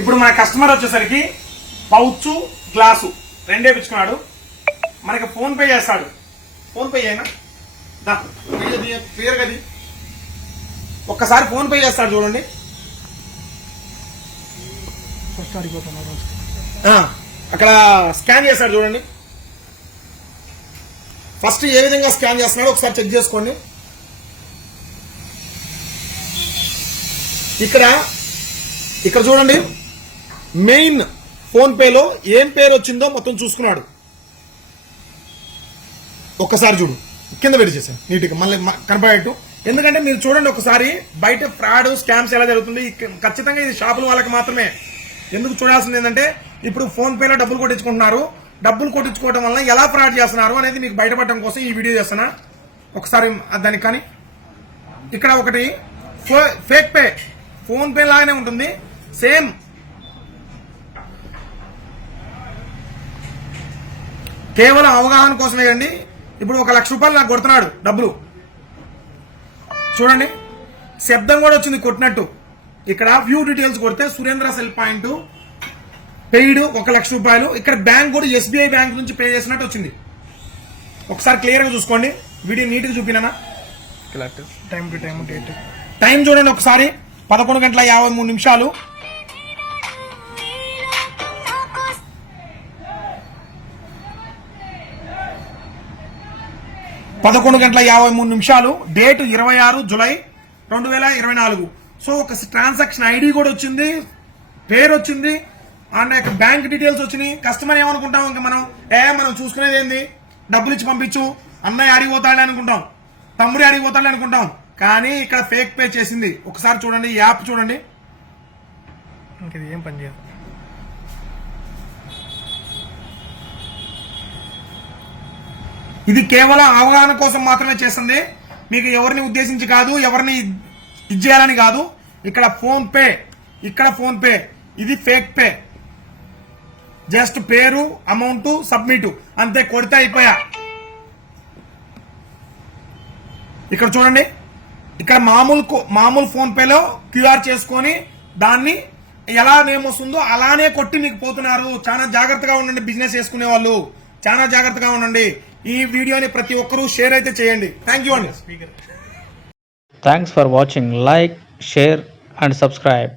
ఇప్పుడు మన కస్టమర్ వచ్చేసరికి పౌచ్ గ్లాసు రెండే పిచ్చుకున్నాడు. మనకి ఫోన్ పే చేస్తాడు. ఫోన్ పే అయినా క్లియర్ గది ఒక్కసారి ఫోన్ పే చేస్తాడు చూడండి. అక్కడ స్కాన్ చేస్తాడు చూడండి. ఫస్ట్ ఏ విధంగా స్కాన్ చేస్తున్నాడో ఒకసారి చెక్ చేసుకోండి. ఇక్కడ చూడండి, మెయిన్ ఫోన్ పేలో ఏం పేరు వచ్చిందో మొత్తం చూసుకున్నాడు. ఒక్కసారి చూడు, కింద పెట్టి చేశాను నీట్గా మళ్ళీ కనపడేట్టు. ఎందుకంటే మీరు చూడండి ఒకసారి, బయట ఫ్రాడ్ స్కామ్స్ ఎలా జరుగుతుంది. ఖచ్చితంగా ఇది షాపుల వాళ్ళకి మాత్రమే. ఎందుకు చూడాల్సింది ఏంటంటే, ఇప్పుడు ఫోన్ పేలో డబ్బులు కొట్టించుకుంటున్నారు. డబ్బులు కొట్టించుకోవడం వల్ల ఎలా ఫ్రాడ్ చేస్తున్నారు అనేది మీకు బయటపడడం కోసం ఈ వీడియో చేస్తున్నా. ఒకసారి దానికి కానీ ఇక్కడ ఒకటి ఫేక్ పే, ఫోన్ పే లాగానే ఉంటుంది సేమ్. కేవలం అవగాహన కోసమే అండి. ఇప్పుడు 1 లక్ష రూపాయలు నాకు కొడుతున్నాడు డబ్బులు. చూడండి, శబ్దం కూడా వచ్చింది కొట్టినట్టు. ఇక్కడ వ్యూ డీటెయిల్స్ కొడితే సురేంద్ర సెల్ పాయింట్ పెయిడ్ 1 లక్ష రూపాయలు. ఇక్కడ బ్యాంక్ కూడా ఎస్బీఐ బ్యాంక్ నుంచి పే చేసినట్టు వచ్చింది. ఒకసారి క్లియర్ గా చూసుకోండి. వీడియో నీట్ గా చూపినా. Time to time date time చూడండి ఒకసారి, 11:53. 11:53. Date 26 July 2024. సో ఒక ట్రాన్సాక్షన్ ఐడి కూడా వచ్చింది, పేరు వచ్చింది, అండ్ బ్యాంక్ డీటెయిల్స్ వచ్చినాయి. కస్టమర్ ఏమనుకుంటాం, ఇంకా మనం చూసుకునేది ఏంది, డబ్బులు ఇచ్చి పంపించు, అన్నయ్య ఆడిపోతాడు అనుకుంటాం, తమ్ముడి ఆడిపోతాడు అనుకుంటాం. కానీ ఇక్కడ ఫేక్ పే చేసింది. ఒకసారి చూడండి, యాప్ చూడండి. ఇంకది ఏం పని చేయదు. ఇది కేవలం అవగాహన కోసం మాత్రమే చేస్తుంది. మీకు ఎవరిని ఉద్దేశించి కాదు, ఎవరిని ఇచ్చేయాలని కాదు. ఇక్కడ ఫోన్ పే, ఇది ఫేక్ పే. జస్ట్ పేరు, అమౌంట్, సబ్మిట్ అంతే, కొడితే అయిపోయా. ఇక్కడ చూడండి, ఇక్కడ మామూలు ఫోన్ పేలో క్యూఆర్ చేసుకొని దాన్ని ఎలా నేమ్ వస్తుందో అలానే కొట్టి మీకు పోతున్నారు. చాలా జాగ్రత్తగా ఉండండి, బిజినెస్ చేసుకునే వాళ్ళు చాలా జాగ్రత్తగా ఉండండి. ఈ వీడియోని ప్రతి ఒక్కరూ షేర్ అయితే చేయండి. థ్యాంక్ యూ అండి. Thanks for watching. Like, share and subscribe.